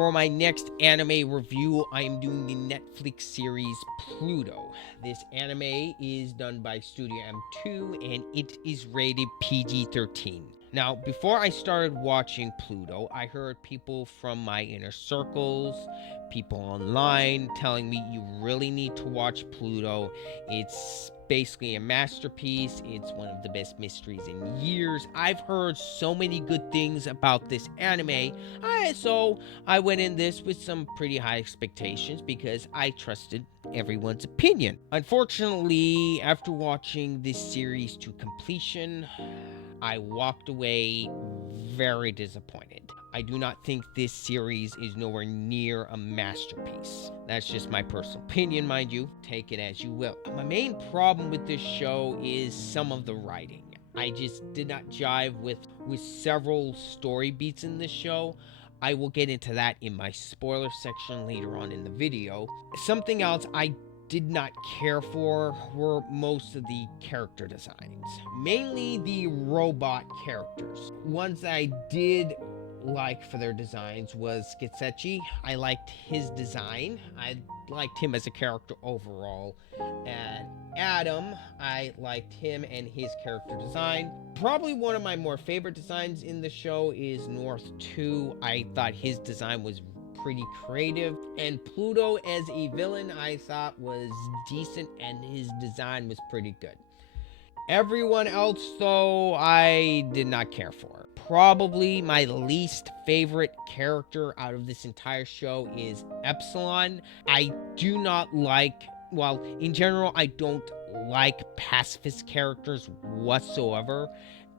for my next anime review, I am doing the Netflix series Pluto. This anime is done by Studio M2 and it is rated PG-13. Now, before I started watching Pluto, I heard people from my inner circles, people online telling me you really need to watch Pluto. It's basically a masterpiece. It's one of the best mysteries in years. I've heard so many good things about this anime. So I went in this with some pretty high expectations because I trusted everyone's opinion. Unfortunately, after watching this series to completion, I walked away very disappointed. I do not think this series is nowhere near a masterpiece. That's just my personal opinion, mind you. Take it as you will. My main problem with this show is some of the writing. I just did not jive with several story beats in this show. I will get into that in my spoiler section later on in the video. Something else I did not care for were most of the character designs, mainly the robot characters. Ones that I did like for their designs was Skitsechi. I liked his design. I liked him as a character overall. And Adam, I liked him and his character design. Probably one of my more favorite designs in the show is North 2. I thought his design was pretty creative, and Pluto as a villain I thought was decent and his design was pretty good. Everyone else though I did not care for. Probably my least favorite character out of this entire show is Epsilon. I do not like, well, in general I don't like pacifist characters whatsoever,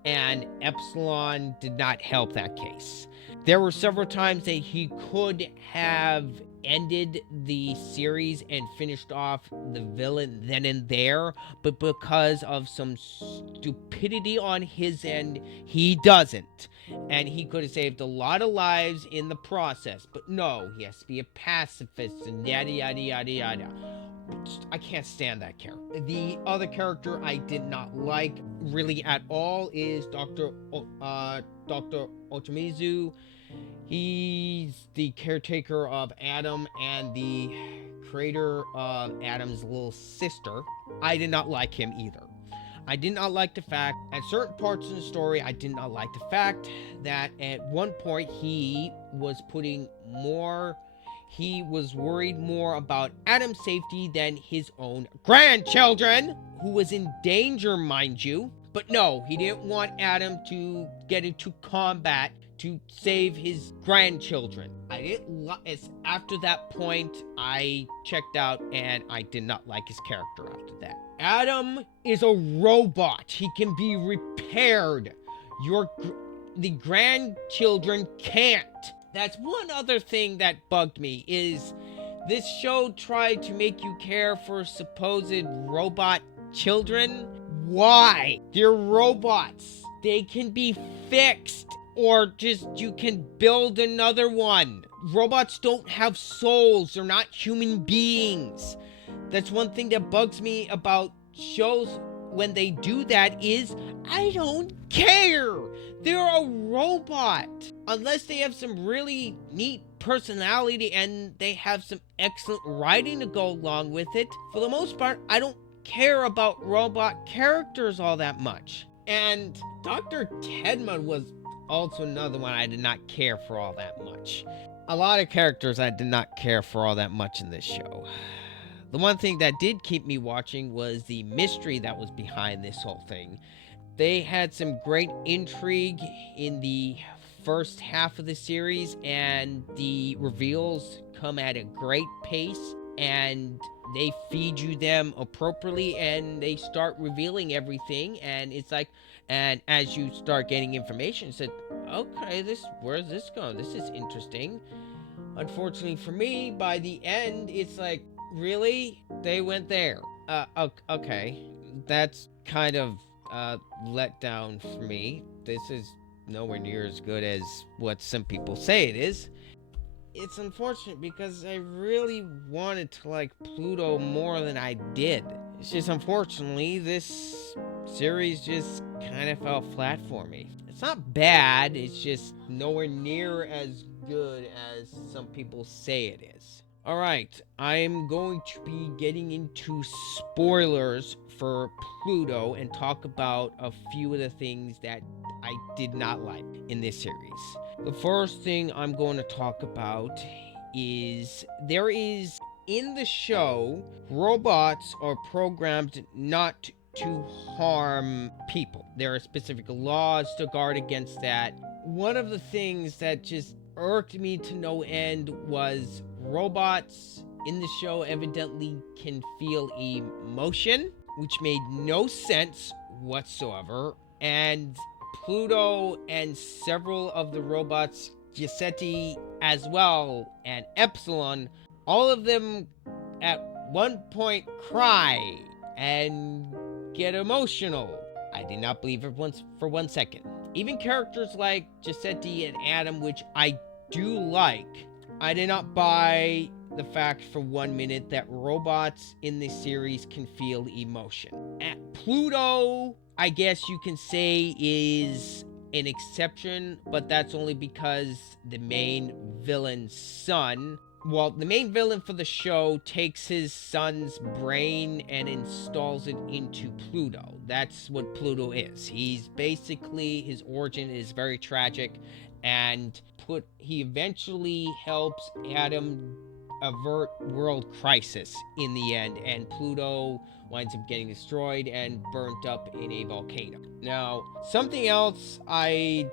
and Epsilon did not help that case. There were several times that he could have ended the series and finished off the villain then and there, but because of some stupidity on his end, he doesn't. And he could have saved a lot of lives in the process, but no, he has to be a pacifist and yada yada yada yada. I can't stand that character. The other character I did not like really at all is Dr. Otomizu. He's the caretaker of Adam and the creator of Adam's little sister. I did not like him either. I did not like the fact, at certain parts in the story, I did not like the fact that at one point he was worried more about Adam's safety than his own grandchildren, who was in danger, mind you. But no, he didn't want Adam to get into combat to save his grandchildren. After that point, I checked out and I did not like his character after that. Adam is a robot. He can be repaired. The grandchildren can't. That's one other thing that bugged me, is this show tried to make you care for supposed robot children. Why? They're robots. They can be fixed, or just you can build another one. Robots don't have souls. They're not human beings. That's one thing that bugs me about shows when they do that, is I don't care. They're a robot. Unless they have some really neat personality and they have some excellent writing to go along with it, for the most part, I don't care about robot characters all that much. And Dr. Tedman was also another one I did not care for all that much. A lot of characters I did not care for all that much in this show. The one thing that did keep me watching was the mystery that was behind this whole thing. They had some great intrigue in the first half of the series, and the reveals come at a great pace, and they feed you them appropriately, and they start revealing everything, and it's like, and as you start getting information, it's like, okay, where's this going? This is interesting. Unfortunately for me, by the end, it's like, really? They went there? Okay. That's kind of let down for me. This is nowhere near as good as what some people say it is. It's unfortunate because I really wanted to like Pluto more than I did. It's just, unfortunately, this series just kind of fell flat for me. It's not bad, it's just nowhere near as good as some people say it is. Alright, I'm going to be getting into spoilers for Pluto and talk about a few of the things that I did not like in this series. The first thing I'm going to talk about is there is in the show, robots are programmed not to harm people. There are specific laws to guard against that. One of the things that just irked me to no end was robots in the show evidently can feel emotion, which made no sense whatsoever. And Pluto and several of the robots, Giuseppe as well, and Epsilon, all of them at one point cry and get emotional. I did not believe it once for 1 second. Even characters like Giuseppe and Adam, which I do like, I did not buy the fact for 1 minute that robots in this series can feel emotion. Pluto, I guess you can say, is an exception, but that's only because the main villain's son, well, the main villain for the show takes his son's brain and installs it into Pluto. That's what Pluto is. He's basically, his origin is very tragic, and he eventually helps Adam avert world crisis in the end, and Pluto winds up getting destroyed and burnt up in a volcano. Now, something else I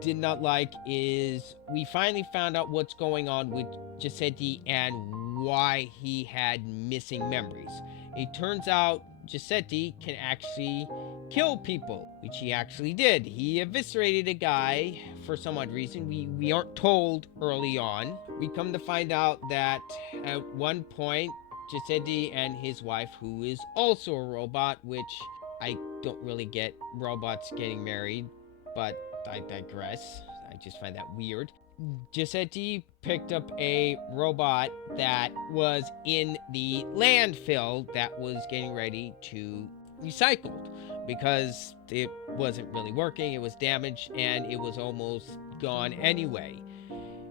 did not like is we finally found out what's going on with Giuseppe and why he had missing memories. It turns out Giuseppe can actually kill people, which he actually did. He eviscerated a guy for some odd reason. We aren't told early on. We come to find out that at one point, Giuseppe and his wife, who is also a robot, which I don't really get robots getting married, but I digress. I just find that weird. Giuseppe picked up a robot that was in the landfill that was getting ready to recycled because it wasn't really working, it was damaged, and it was almost gone anyway.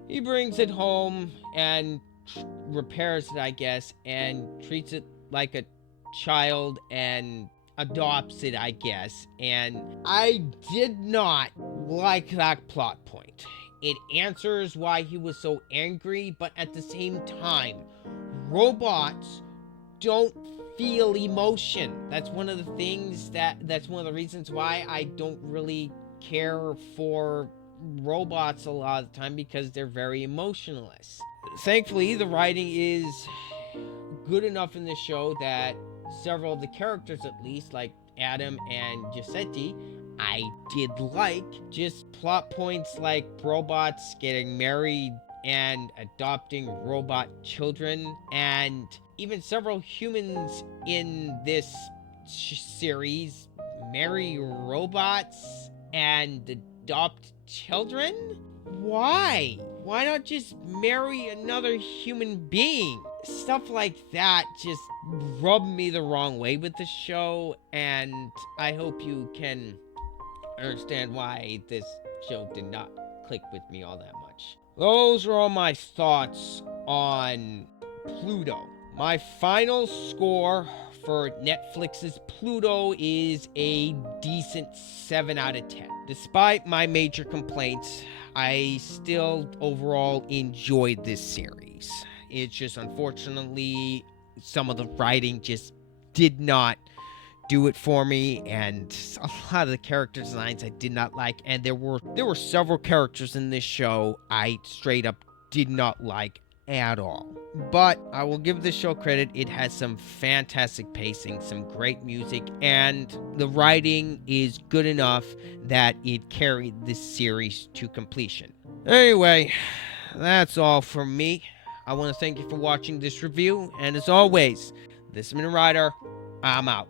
He brings it home and repairs it, I guess, and treats it like a child and adopts it, I guess. And I did not like that plot point. It answers why he was so angry, but at the same time, robots don't feel emotion. That's one of the things that's one of the reasons why I don't really care for robots a lot of the time, because they're very emotionless. Thankfully, the writing is good enough in this show that several of the characters, at least, like Adam and Giuseppe, I did like. Just plot points like robots getting married and adopting robot children, and even several humans in this series marry robots and adopt children? Why? Why not just marry another human being? Stuff like that just rubbed me the wrong way with the show, and I hope you can understand why this show did not click with me all that much. Those are all my thoughts on Pluto. My final score for Netflix's Pluto is a decent 7 out of 10. Despite my major complaints, I still overall enjoyed this series. It's just, unfortunately, some of the writing just did not do it for me, and a lot of the character designs I did not like, and there were several characters in this show I straight up did not like at all. But I will give this show credit. It has some fantastic pacing, some great music, and the writing is good enough that it carried this series to completion. Anyway, that's all from me. I want to thank you for watching this review, and as always, this has been Ryder. I'm out.